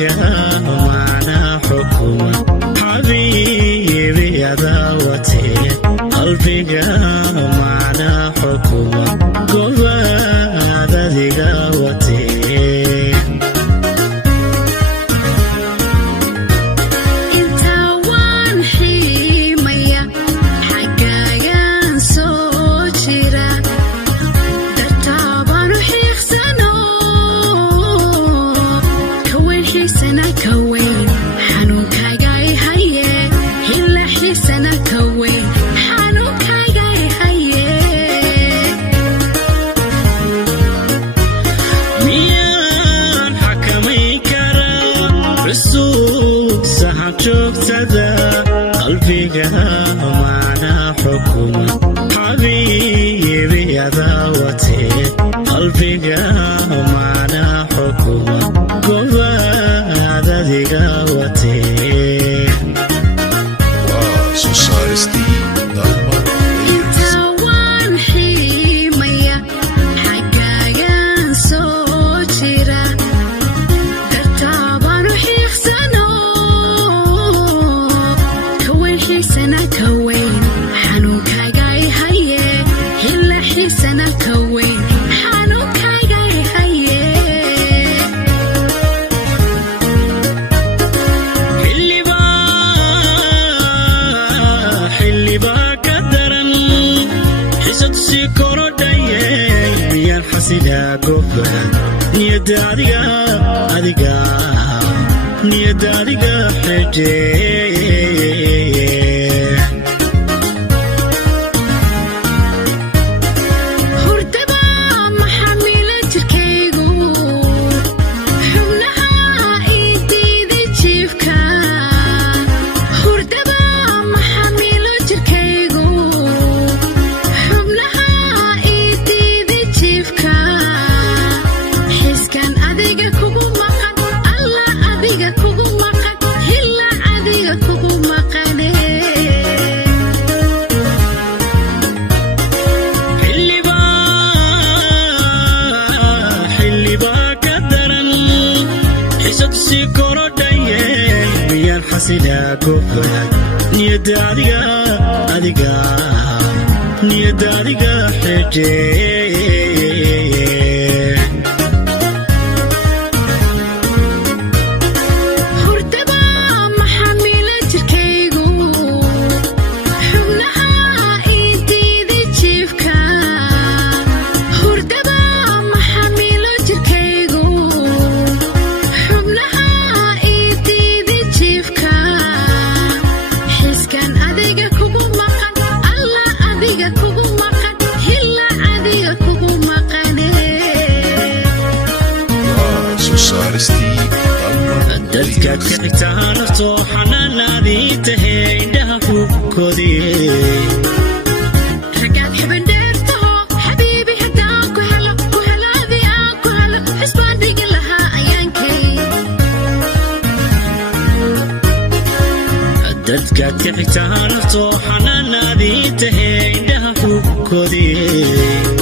قلبك معنا حكومة حبيبي يا دعوتي قلبك معنا حكومة قوة ذي قوتي قلبك معنا حكومة حبيبي يا دعوتي قلبك معنا حكومة قوة ذي قوتي Society حسيدا كوفا نيداريغا حجي حسيدا كوفا نيداريغا حجي dadka kicitaanto xanaanadii tahay dhaafku kodiyay ragaad xibin dheertaho xabiibi haddaan ku helaadii aan ku helo xisbaan dhigi lahaa ayaankay dadka kicitaanto xanaanadii tahay dhaafku kodiyay